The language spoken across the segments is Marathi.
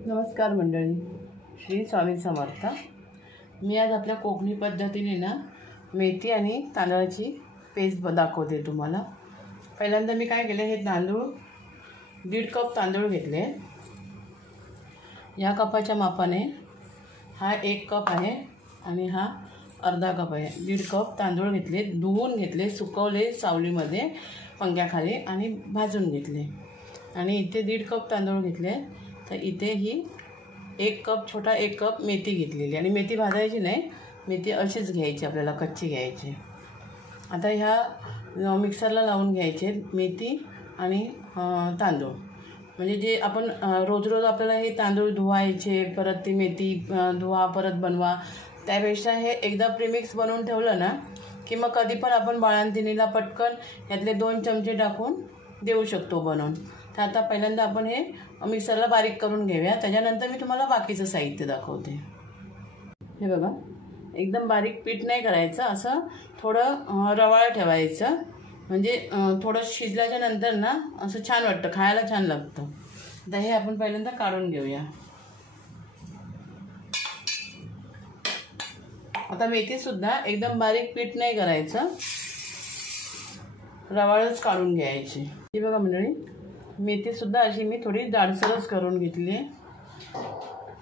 नमस्कार मंडळी, श्री स्वामी समर्थ। मी आज आपल्या कोकणी पद्धतीने ना मेथी आणि तांदळाची पेस्ट दाखवते तुम्हाला। पहिल्यांदा मी काय केले, हे तांदूळ 1.5 कप तांदूळ घेतले। या कपाच्या मापाने हा 1 कप आहे आणि हा अर्धा कप आहे। 1.5 कप तांदूळ घेतले, धुवून घेतले, सुकवले सावलीमध्ये पंख्याखाली आणि भाजून घेतले। आणि इथे 1.5 कप तांदूळ घेतले, तर इथे ही 1 कप छोटा 1 कप मेथी घेतलेली। आणि मेथी भाजायची नाही, मेथी अशीच घ्यायची, आपल्याला कच्ची घ्यायची। आता ह्या मिक्सरला लावून घ्यायचे मेथी आणि तांदूळ। म्हणजे जे आपण रोज रोज आपल्याला हे तांदूळ धुवायचे, परत ती मेथी धुवा, परत बनवा, त्यापेक्षा हे एकदा प्रीमिक्स बनवून ठेवलं ना की मग कधी पण आपण बाळंतिणीला पटकन यातले 2 चमचे टाकून देऊ शकतो बनवून। तर आता पहिल्यांदा आपण हे मिक्सरला बारीक करून घेऊया, त्याच्यानंतर मी तुम्हाला बाकीचं साहित्य दाखवते। हे बघा, एकदम बारीक पीठ नाही करायचं, असं थोडं रवाळ ठेवायचं, म्हणजे थोडं शिजल्याच्या नंतर ना असं छान वाटतं, खायला छान लागतं। तर हे आपण पहिल्यांदा काढून घेऊया। आता मेथीसुद्धा एकदम बारीक पीठ नाही करायचं, रवाळच काढून घ्यायची। ही बघा मंडळी, मेथीसुद्धा अशी मी थोडी जाडसरच करून घेतली आहे,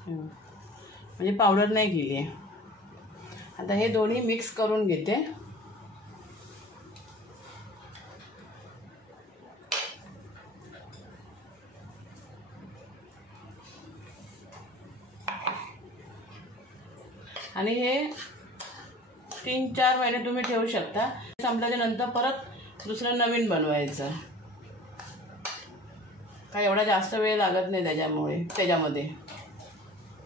म्हणजे पावडर नाही केली आहे। आता हे दोन्ही मिक्स करून घेते। आणि हे 3-4 महिने तुम्ही ठेवू शकता। संपल्याच्या नंतर परत दुसरं नवीन बनवायचं, काय एवढा जास्त वेळ लागत नाही त्याच्यामध्ये।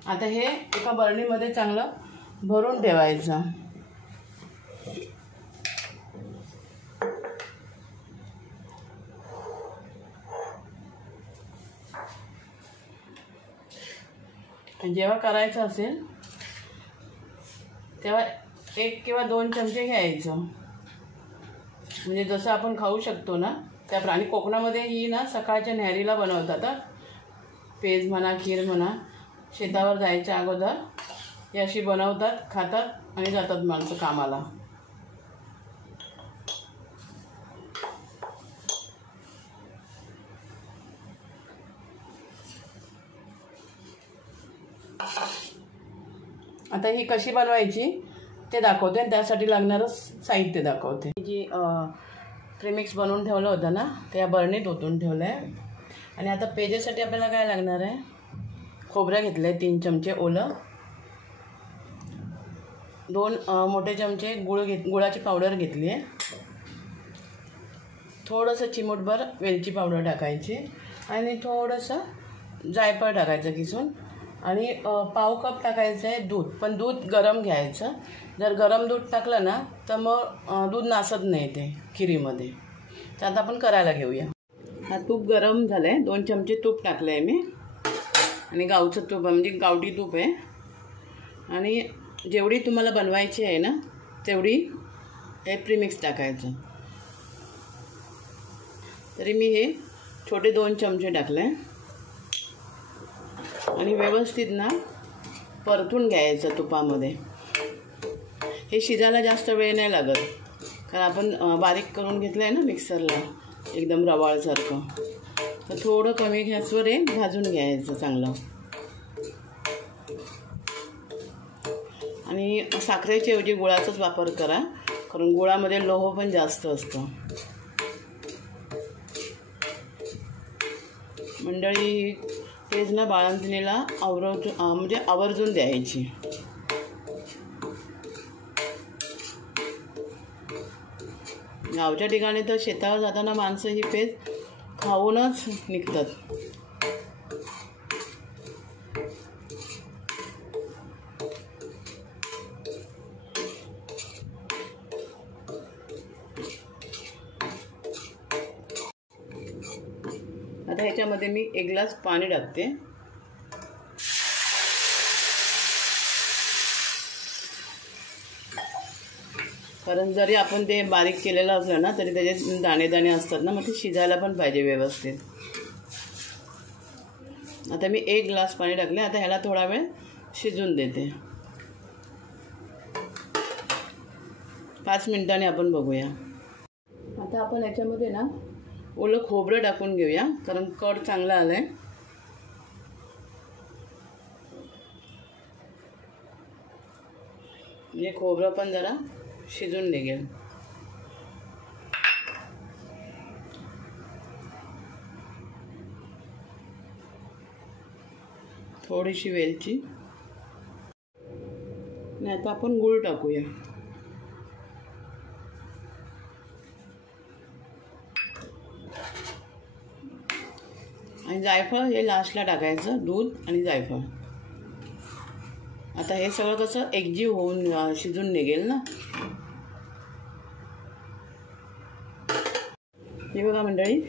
आता हे एका बरणीमध्ये चांगलं भरून ठेवायचं। जेव्हा करायचं असेल तेव्हा 1 किंवा 2 चमचे घ्यायचं, म्हणजे जसं आपण खाऊ शकतो ना त्याप्रमाणे। कोकणामध्ये ही ना सकाळच्या न्याहारीला बनवतात, पेज म्हणा, खीर म्हणा, शेतावर जायच्या अगोदर ही अशी बनवतात, खातात आणि जातात माणसं कामाला। आता ही कशी बनवायची ते दाखवते आणि त्यासाठी लागणारं साहित्य दाखवते। जी प्रीमिक्स बनवून ठेवलं होतं ना, त्या बरणीत ओतून ठेवलं आहे। आणि आता पेजेसाठी आपल्याला काय लागणार आहे, खोबरं घेतलं आहे 3 चमचे ओलं, 2 मोठे चमचे गुळाची पावडर घेतली आहे, थोडंसं चिमूटभर वेलची पावडर टाकायची आणि थोडंसं जायफळ टाकायचं किसून, आणि पाव कप टाकायचं आहे दूध, पण दूध गरम घ्यायचं। जर गरम दूध टाकलं ना तर मग दूध नासत नाही ते खिरीमध्ये। तर आता आपण करायला घेऊया। हा तूप गरम झालं आहे, 2 चमचे तूप टाकलं आहे मी, आणि गावचं तूप म्हणजे गावठी तूप आहे। आणि जेवढी तुम्हाला बनवायची आहे ना तेवढी हे प्रीमिक्स टाकायचं। तरी मी हे छोटे 2 चमचे टाकले आहे आणि व्यवस्थित ना परतून घ्यायचं तुपामध्ये। हे शिजायला जास्त वेळ नाही लागत, कारण आपण बारीक करून घेतलं आहे ना मिक्सरला एकदम रवाळसारखं। तर थोडं कमी गॅसवर हे भाजून घ्यायचं चांगलं। आणि साखरेच्या ऐवजी गुळाचाच वापर करा, कारण गुळामध्ये लोह पण जास्त असतं। मंडळी तेच ना बाळंतिणीला म्हणजे आवर्जून द्यायची। गावच्या ठिकाणी तर शेतावर जाताना माणसं ही पेज खाऊनच निघतात। आता ह्याच्यामध्ये मी 1 ग्लास पाणी टाकते। कारण जरी आपण ते बारीक केलेलं असलं ना तरी त्याचे दाणे दाणे असतात ना, मग ते शिजायला पण पाहिजे व्यवस्थित। आता मी 1 ग्लास पाणी टाकले. आता ह्याला थोडा वेळ शिजून देते. 5 मिनिटांनी आपण बघूया. आता आपण याच्यामध्ये ना ओलं खोबरं टाकून घेऊया, कारण कड चांगला आला आहे. म्हणजे खोबरं पण जरा शिजून निघेल. थोडीशी वेलची. आणि आता आपण गूळ टाकूया. आणि जायफळ हे लास्टला टाकायचं, दूध आणि जायफळ. आता हे सगळं कसं एकजीव होऊन शिजून निघेल ना. हे बघा मंडळी,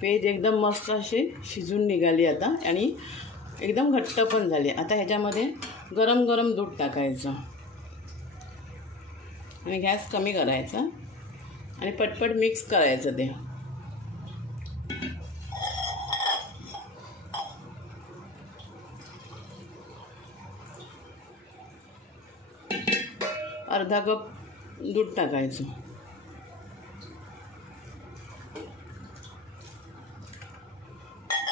पेज एकदम मस्त अशी शिजून निघाली आता आणि एकदम घट्ट पण झाले. आता ह्याच्यामध्ये गरम गरम दूध टाकायचं आणि गॅस कमी करायचा आणि पटपट मिक्स करायचं ते. अर्धा कप दूध टाकायचं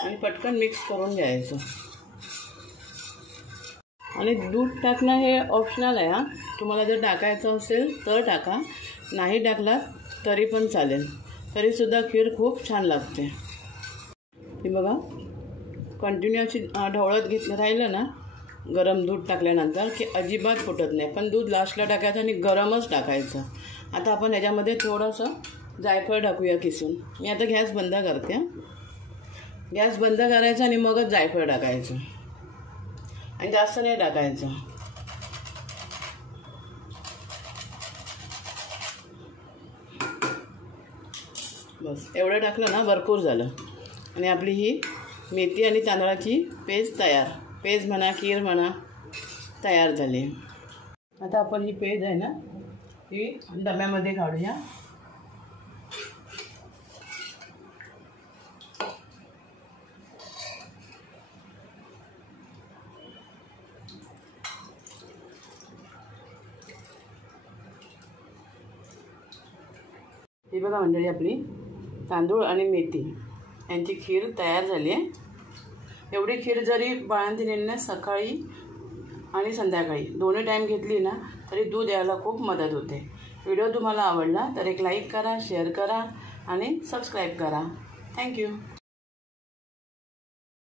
आणि पटकन मिक्स करून घ्यायचं. आणि दूध टाकणं हे ऑप्शनल आहे हा. तुम्हाला जर टाकायचं असेल तर टाका, नाही टाकला तरी पण चालेल. तरीसुद्धा खीर खूप छान लागते. हे बघा, कंटिन्यू अशी ढवळत घेतलं राहिलं ना गरम दूध टाकल्यानंतर की अजिबात फुटत नाही. पण दूध लास्टला टाकायचं आणि गरमच टाकायचं. आता आपण ह्याच्यामध्ये थोडंसं जायफळ टाकूया किसून. मी आता गॅस बंद करते. गॅस बंद करायचा आणि मगच जायफळ टाकायचं आणि जास्त नाही टाकायचं. बस एवढं टाकलं ना भरपूर झालं. आणि आपली ही मेथी आणि तांदळाची पेज तयार. पेज म्हणा, खीर म्हणा, तयार झाली. आता आपण ही पेज आहे ना ही डब्यामध्ये काढूया. ही बघा मंडळी, आपली तांदूळ आणि मेथी यांची खीर तयार झाली आहे. एवढी खीर जरी बाळंतिणींना सकाळी आणि संध्याकाळी दोन्ही टाईम घेतली ना तरी दूध यायला खूप मदत होते. व्हिडिओ तुम्हाला आवडला तर एक लाईक करा, शेअर करा आणि सबस्क्राईब करा. थँक्यू.